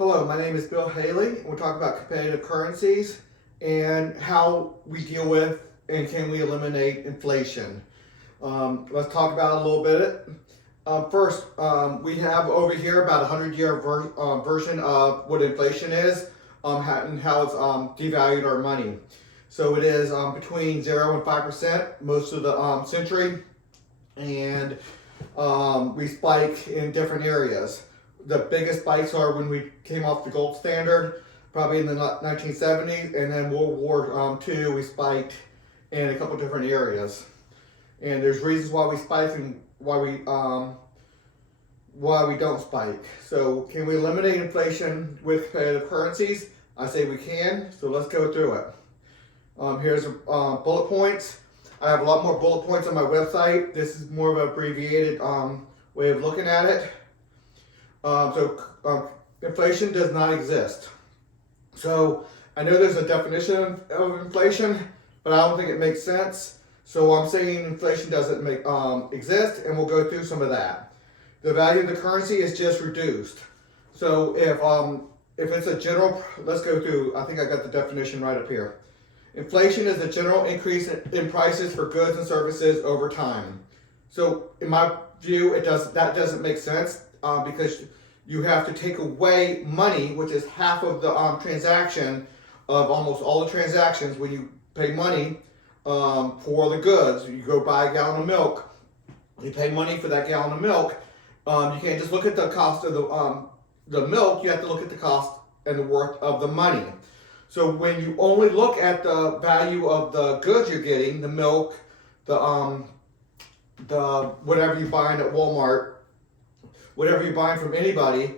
Hello, my name is Bill Haley. We'll talk about competitive currencies and how we deal with and can we eliminate inflation. Let's talk about it a little bit. First, we have over here about a 100-year version of what inflation is and how it's devalued our money. So it is between 0 and 5% most of the century, and we spike in different areas. The biggest spikes are when we came off the gold standard, probably in the 1970s, and then World War II, we spiked in a couple different areas. And there's reasons why we spike and why we don't spike. So can we eliminate inflation with competitive currencies? I say we can, so let's go through it. Here's bullet points. I have a lot more bullet points on my website. This is more of an abbreviated way of looking at it. Inflation does not exist. So I know there's a definition of inflation, but I don't think it makes sense. So I'm saying inflation doesn't exist, and we'll go through some of that. The value of the currency is just reduced. So if it's a general, let's go through. I think I got the definition right up here. Inflation is a general increase in prices for goods and services over time. So in my view, that doesn't make sense because you have to take away money, which is half of the transaction of almost all the transactions. When you pay money for the goods, you go buy a gallon of milk, you pay money for that gallon of milk. You can't just look at the cost of the milk. You have to look at the cost and the worth of the money. So when you only look at the value of the goods you're getting, the milk, the whatever you're buying at Walmart, whatever you're buying from anybody,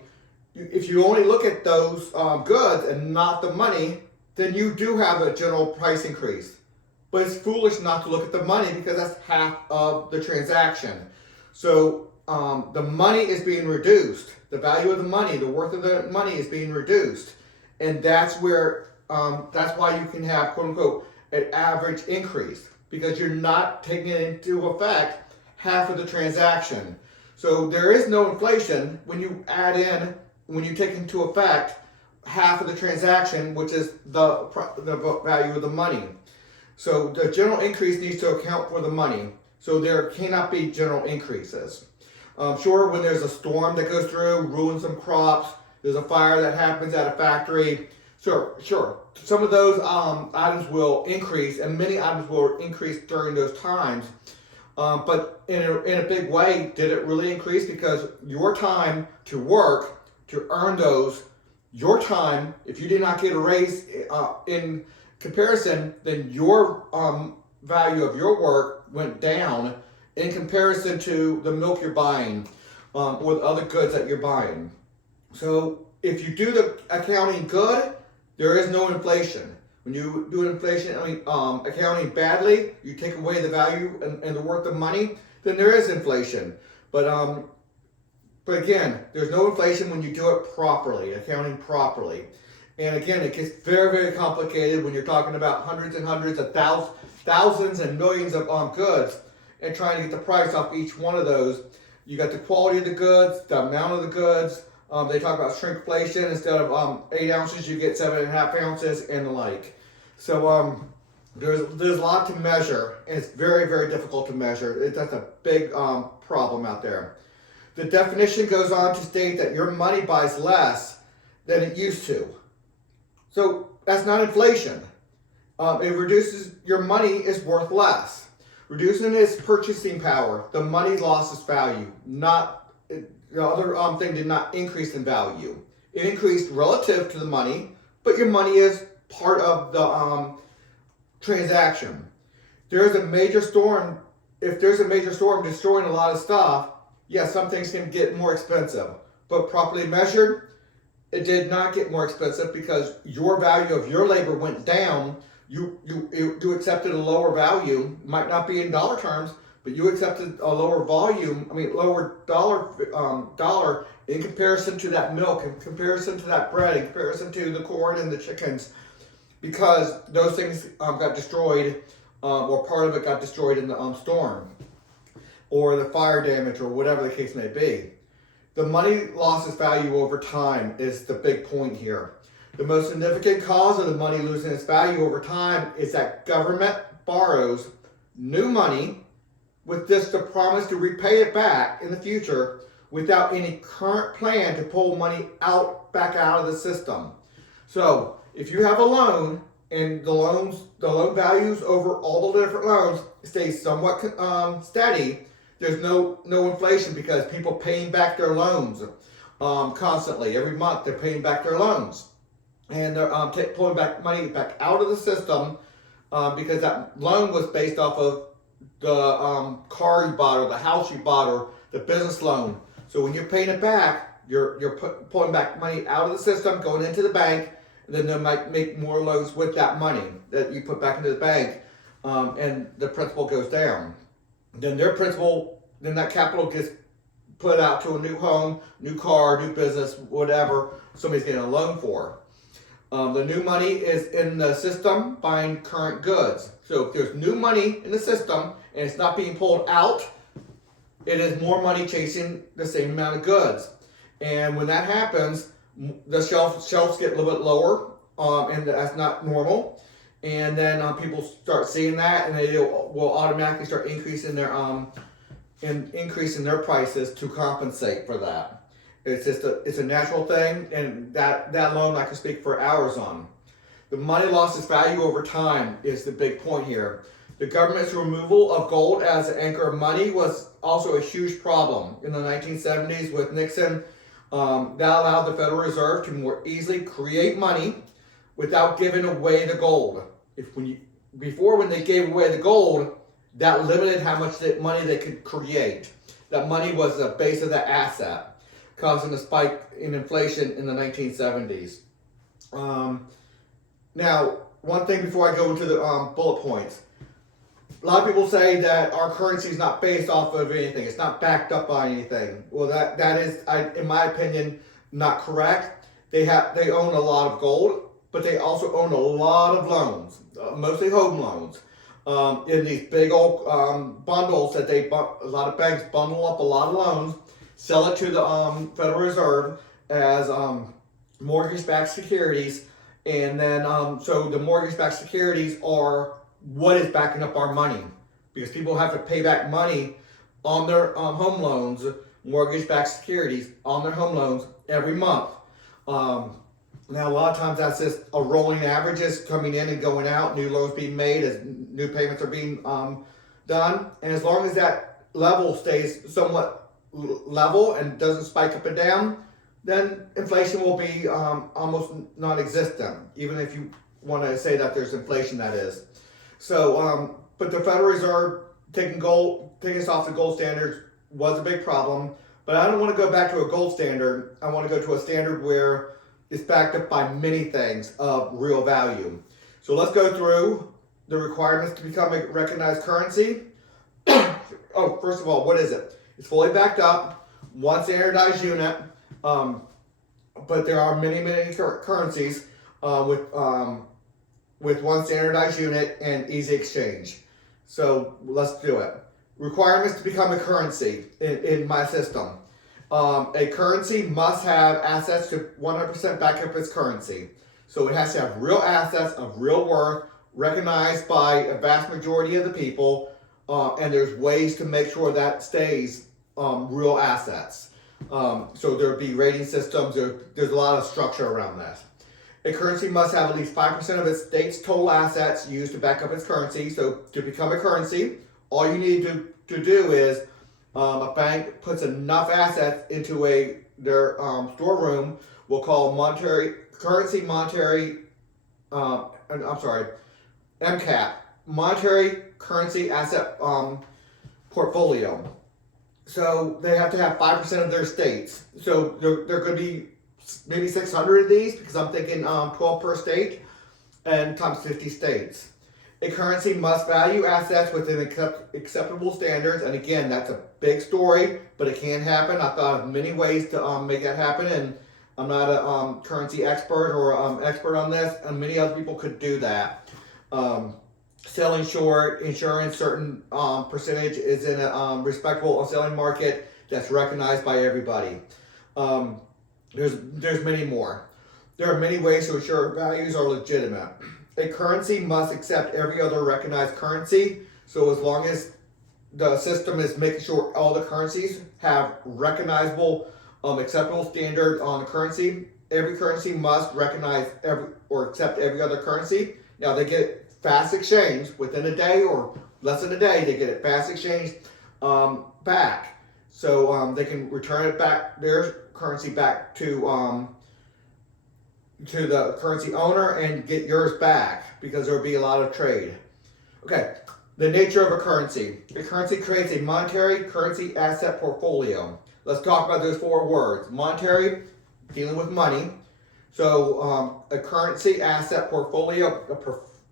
if you only look at those goods and not the money, then you do have a general price increase. But it's foolish not to look at the money because that's half of the transaction. So the money is being reduced. The value of the money, the worth of the money is being reduced. And that's where, that's why you can have, quote unquote, an average increase, because you're not taking into effect half of the transaction. So there is no inflation when you take into effect half of the transaction, which is the value of the money. So the general increase needs to account for the money. So there cannot be general increases. Sure, when there's a storm that goes through, ruins some crops, there's a fire that happens at a factory, sure. Some of those items will increase, and many items will increase during those times. But in a big way, did it really increase? Because your time to work, to earn those, your time, if you did not get a raise in comparison, then your value of your work went down in comparison to the milk you're buying or the other goods that you're buying. So if you do the accounting good, there is no inflation. When you do accounting badly, you take away the value and the worth of money, then there is inflation. But again, there's no inflation when you do it properly, accounting properly. And again, it gets very, very complicated when you're talking about hundreds and hundreds of thousands and millions of goods and trying to get the price off each one of those. You got the quality of the goods, the amount of the goods. They talk about shrinkflation. Instead of 8 ounces, you get 7.5 ounces and the like. So there's a lot to measure, and it's very, very difficult to measure. That's a big problem out there. The definition goes on to state that your money buys less than it used to. So that's not inflation. It reduces, your money is worth less. Reducing its purchasing power, the money lost its value. The other thing did not increase in value. It increased relative to the money, but your money is part of the transaction. There's a major storm. If there's a major storm destroying a lot of stuff, yes, some things can get more expensive, but properly measured, it did not get more expensive because your value of your labor went down. You accepted a lower value, might not be in dollar terms, but you accepted a lower lower dollar in comparison to that milk, in comparison to that bread, in comparison to the corn and the chickens, because those things got destroyed, or part of it got destroyed in the storm, or the fire damage, or whatever the case may be. The money loses value over time is the big point here. The most significant cause of the money losing its value over time is that government borrows new money with just the promise to repay it back in the future without any current plan to pull money back out of the system. So if you have a loan and the loan values over all the different loans stay somewhat steady, there's no inflation because people paying back their loans constantly. Every month they're paying back their loans. And they're pulling back money back out of the system because that loan was based off of the car you bought or the house you bought or the business loan. So when you're paying it back, you're pulling back money out of the system, going into the bank, and then they might make more loans with that money that you put back into the bank, and the principal goes down. Then then that capital gets put out to a new home, new car, new business, whatever somebody's getting a loan for. The new money is in the system buying current goods. So if there's new money in the system and it's not being pulled out, it is more money chasing the same amount of goods. And when that happens, the shelves get a little bit lower, and that's not normal. And then people start seeing that, and they will automatically start increasing their prices to compensate for that. It's a natural thing, and that loan I can speak for hours on. The money lost its value over time is the big point here. The government's removal of gold as an anchor of money was also a huge problem in the 1970s with Nixon. That allowed the Federal Reserve to more easily create money without giving away the gold. When they gave away the gold, that limited how much money they could create. That money was the base of the asset, causing a spike in inflation in the 1970s. Now, one thing before I go into the bullet points. A lot of people say that our currency is not based off of anything. It's not backed up by anything. Well, that is, in my opinion, not correct. They own a lot of gold, but they also own a lot of loans, mostly home loans, in these big old bundles that a lot of banks bundle up a lot of loans, sell it to the Federal Reserve as mortgage-backed securities, and then so the mortgage-backed securities are what is backing up our money, because people have to pay back money on their home loans, mortgage-backed securities on their home loans every month. Now, a lot of times that's just a rolling averages coming in and going out, new loans being made as new payments are being done. And as long as that level stays somewhat level and doesn't spike up and down, then inflation will be almost non-existent, even if you want to say that there's inflation, that is. So, but the Federal Reserve taking us off the gold standards was a big problem. But I don't want to go back to a gold standard. I want to go to a standard where it's backed up by many things of real value. So let's go through the requirements to become a recognized currency. First of all, what is it? It's fully backed up, one standardized unit, but there are many currencies with one standardized unit and easy exchange. So let's do it. Requirements to become a currency in my system. A currency must have assets to 100% back up its currency. So it has to have real assets of real worth, recognized by a vast majority of the people, and there's ways to make sure that stays real assets. So there'll be rating systems, there's a lot of structure around that. A currency must have at least 5% of its state's total assets used to back up its currency. So to become a currency, all you need to do is a bank puts enough assets into their storeroom. We'll call MCAP, monetary currency asset portfolio. So they have to have 5% of their states. So there could be maybe 600 of these, because I'm thinking 12 per state, and times 50 states. A currency must value assets within acceptable standards, and again, that's a big story, but it can happen. I thought of many ways to make that happen, and I'm not a currency expert or expert on this, and many other people could do that. Selling short, ensuring certain percentage is in a respectable selling market that's recognized by everybody. There's many more. There are many ways to ensure values are legitimate. A currency must accept every other recognized currency. So as long as the system is making sure all the currencies have recognizable, acceptable standard on the currency, every currency must recognize or accept every other currency. Now they get fast exchange within a day or less than a day. They get it fast exchange back, so they can return it back, their currency back to the currency owner and get yours back, because there will be a lot of trade. Okay, the nature of a currency. A currency creates a monetary currency asset portfolio. Let's talk about those 4 words. Monetary, dealing with money. So a currency asset portfolio,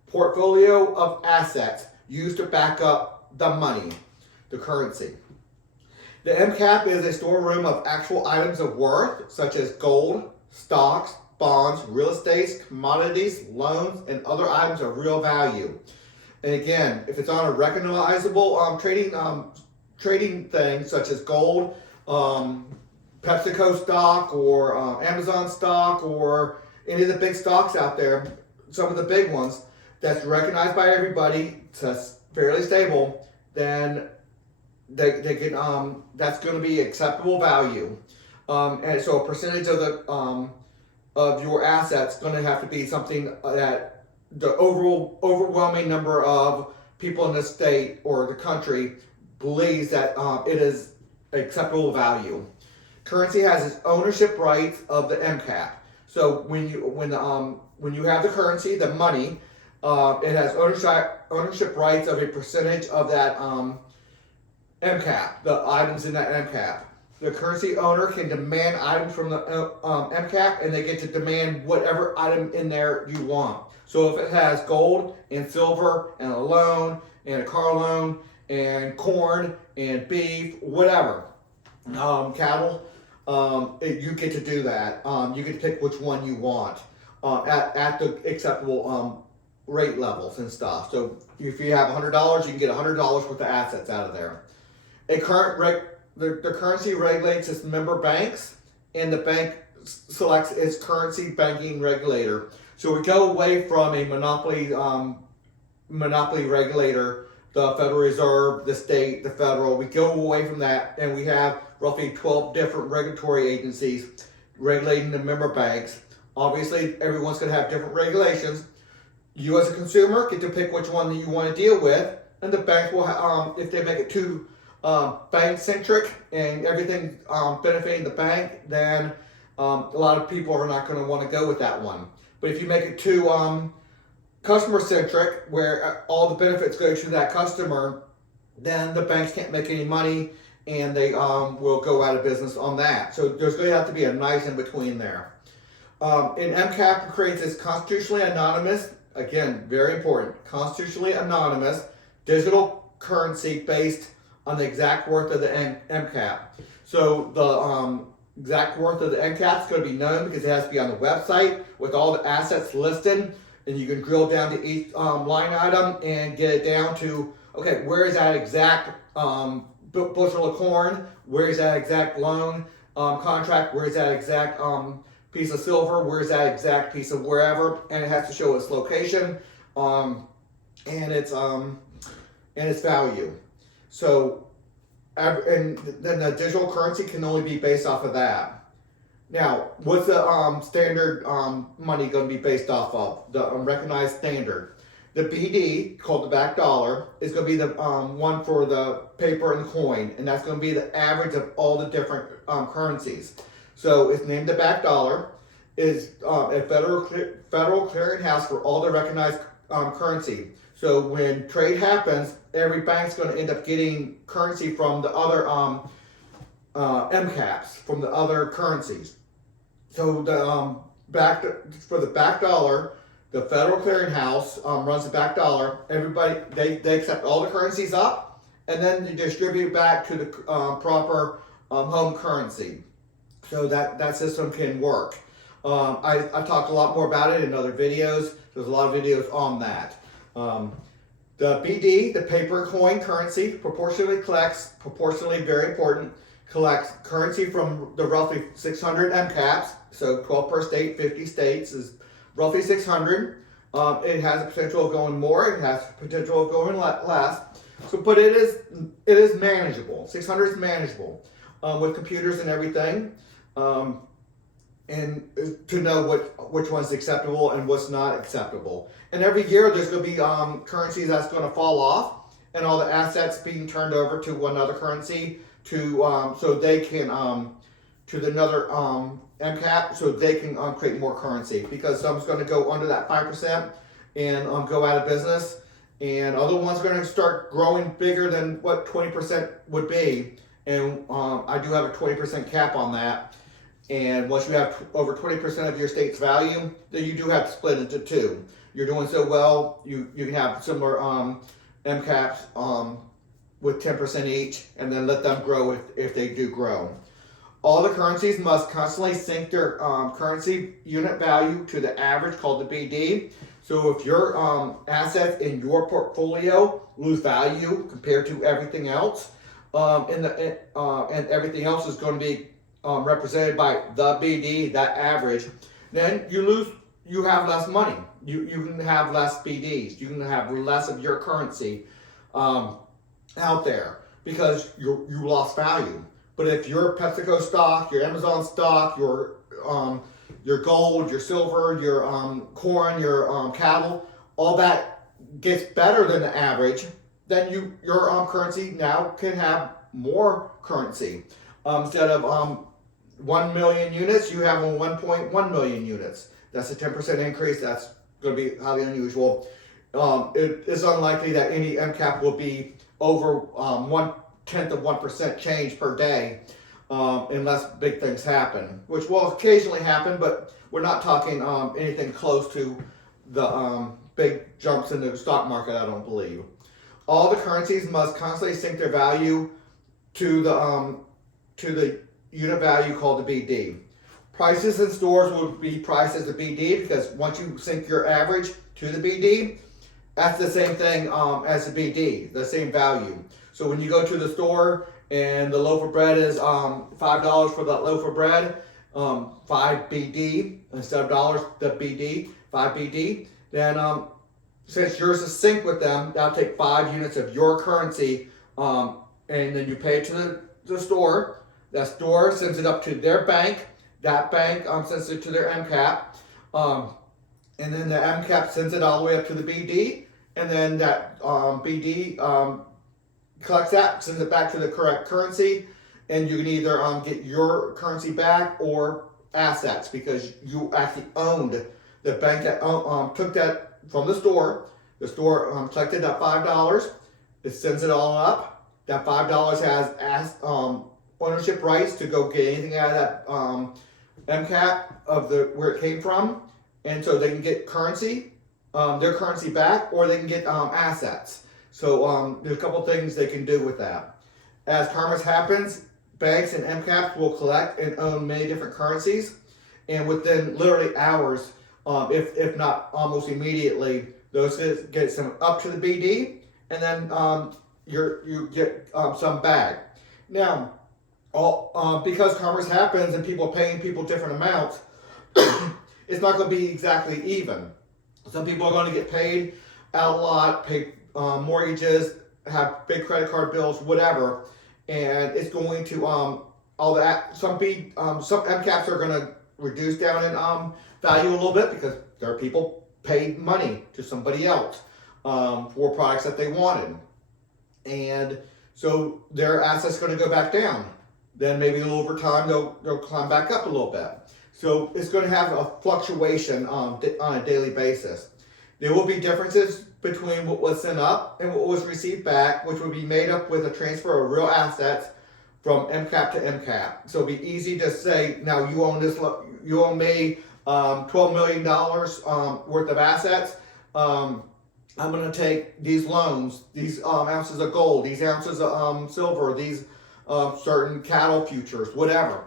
portfolio of assets used to back up the money, the currency. The MCAP is a storeroom of actual items of worth, such as gold, stocks, bonds, real estate, commodities, loans, and other items of real value. And again, if it's on a recognizable trading thing, such as gold, PepsiCo stock, or Amazon stock, or any of the big stocks out there, some of the big ones, that's recognized by everybody, it's fairly stable, then they can that's going to be acceptable value, and so a percentage of the of your assets going to have to be something that the overwhelming number of people in the state or the country believes that it is acceptable value. Currency has its ownership rights of the MCAP. So when you have the currency, the money, it has ownership rights of a percentage of that MCAP, the items in that MCAP. The currency owner can demand items from the MCAP, and they get to demand whatever item in there you want. So if it has gold and silver and a loan and a car loan and corn and beef, whatever, cattle, you get to do that. You get to pick which one you want at the acceptable rate levels and stuff. So if you have $100, you can get $100 worth of assets out of there. The currency regulates its member banks, and the bank selects its currency banking regulator. So we go away from a monopoly regulator, the Federal Reserve, the state, the federal. We go away from that, and we have roughly 12 different regulatory agencies regulating the member banks. Obviously, everyone's going to have different regulations. You as a consumer get to pick which one that you want to deal with, and the bank will, if they make it too bank-centric and everything benefiting the bank, then a lot of people are not going to want to go with that one. But if you make it too customer-centric, where all the benefits go to that customer, then the banks can't make any money, and they will go out of business on that. So there's going to have to be a nice in-between there. And MCAP creates this constitutionally anonymous, again, very important, constitutionally anonymous digital currency based on the exact worth of the MCAP. So the exact worth of the MCAP is going to be known because it has to be on the website with all the assets listed, and you can drill down to each line item and get it down to, okay, where is that exact bushel of corn? Where is that exact loan contract? Where is that exact piece of silver? Where is that exact piece of wherever? And it has to show its location and its value. So, and then the digital currency can only be based off of that. Now, what's the standard money going to be based off of? The recognized standard. The BD, called the back dollar, is going to be the one for the paper and the coin, and that's going to be the average of all the different currencies. So it's named the back dollar. Is a federal clearinghouse for all the recognized currency. So when trade happens, every bank's going to end up getting currency from the other MCAPs, from the other currencies. So the for the back dollar, the Federal Clearinghouse runs the back dollar. Everybody, they accept all the currencies up, and then they distribute back to the proper home currency. So that system can work. I talked a lot more about it in other videos. There's a lot of videos on that. The BD, the paper coin currency, proportionally very important, collects currency from the roughly 600 MCAPs, so 12 per state, 50 states is roughly 600. It has a potential of going more. It has potential of going less. So, but it is manageable. 600 is manageable with computers and everything, and to know which one's acceptable and what's not acceptable. And every year there's going to be currencies that's going to fall off, and all the assets being turned over to another currency to so they can to another MCAP so they can create more currency, because some's going to go under that 5% and go out of business, and other ones are going to start growing bigger than what 20% would be. And I do have a 20% cap on that. And once you have over 20% of your state's value, then you do have to split into two. You're doing so well, you can have similar MCAPs with 10% each, and then let them grow if they do grow. All the currencies must constantly sync their currency unit value to the average, called the BD. So if your assets in your portfolio lose value compared to everything else, and everything else is going to be represented by the BD, that average, then you have less money. You can have less BDs. You can have less of your currency out there because you lost value. But if your PepsiCo stock, your Amazon stock, your gold, your silver, your corn, your cattle, all that gets better than the average, then your currency now can have more currency. Instead of 1 million units, you have 1.1 million units. That's a 10% increase. That's going to be highly unusual. It is unlikely that any MCAP will be over 0.1% change per day, unless big things happen, which will occasionally happen, but we're not talking anything close to the big jumps in the stock market, I don't believe. All the currencies must constantly sync their value to the unit value, called the BD. Prices in stores will be priced as the BD, because once you sync your average to the BD, that's the same thing as the BD, the same value. So when you go to the store and the loaf of bread is $5 for that loaf of bread, 5 BD instead of dollars, the BD, 5 BD, then since yours is synced with them, that'll take 5 units of your currency, and then you pay it to the store. That store sends it up to their bank. That bank sends it to their MCAP, and then the MCAP sends it all the way up to the BD, and then that BD collects that, sends it back to the correct currency, and you can either get your currency back or assets, because you actually owned the bank that took that from the store. The store collected that $5. It sends it all up. That $5 has ownership rights to go get anything out of that MCAP of where it came from, and so they can get currency, their currency back, or they can get assets. So there's a couple things they can do with that. As commerce happens, banks and MCAPs will collect and own many different currencies, and within literally hours, if not almost immediately, those get some up to the BD, and then you get some back. Now, because commerce happens and people are paying people different amounts, it's not going to be exactly even. Some people are going to get paid out a lot, pay mortgages, have big credit card bills, whatever, and it's going to all that. Some MCAPs are going to reduce down in value a little bit, because there are people paid money to somebody else for products that they wanted, and so their assets going to go back down. Then maybe over time they'll climb back up a little bit. So it's going to have a fluctuation on a daily basis. There will be differences between what was sent up and what was received back, which would be made up with a transfer of real assets from MCAP to MCAP. So it'd be easy to say, now you own me $12 million worth of assets. I'm going to take these loans, these ounces of gold, these ounces of silver, these certain cattle futures, whatever.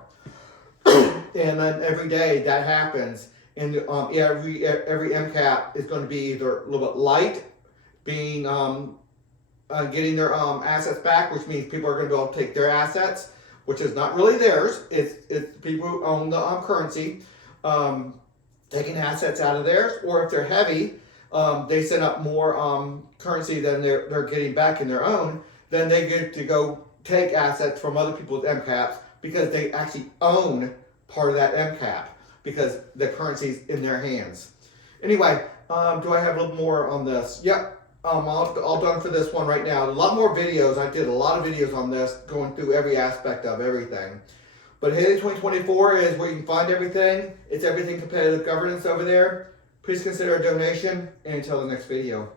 And then every day that happens, and every MCAP is going to be either a little bit light, being getting their assets back, which means people are going to be able to take their assets, which is not really theirs. It's people who own the currency, taking assets out of theirs, or if they're heavy, they send up more currency than they're getting back in their own. Then they get to go take assets from other people's MCAPs because they actually own part of that MCAP because the currency's in their hands. Anyway, do I have a little more on this? Yep. All done for this one right now. A lot more videos. I did a lot of videos on this, going through every aspect of everything. But Haley 2024 is where you can find everything. It's Everything Competitive Governance over there. Please consider a donation, and until the next video.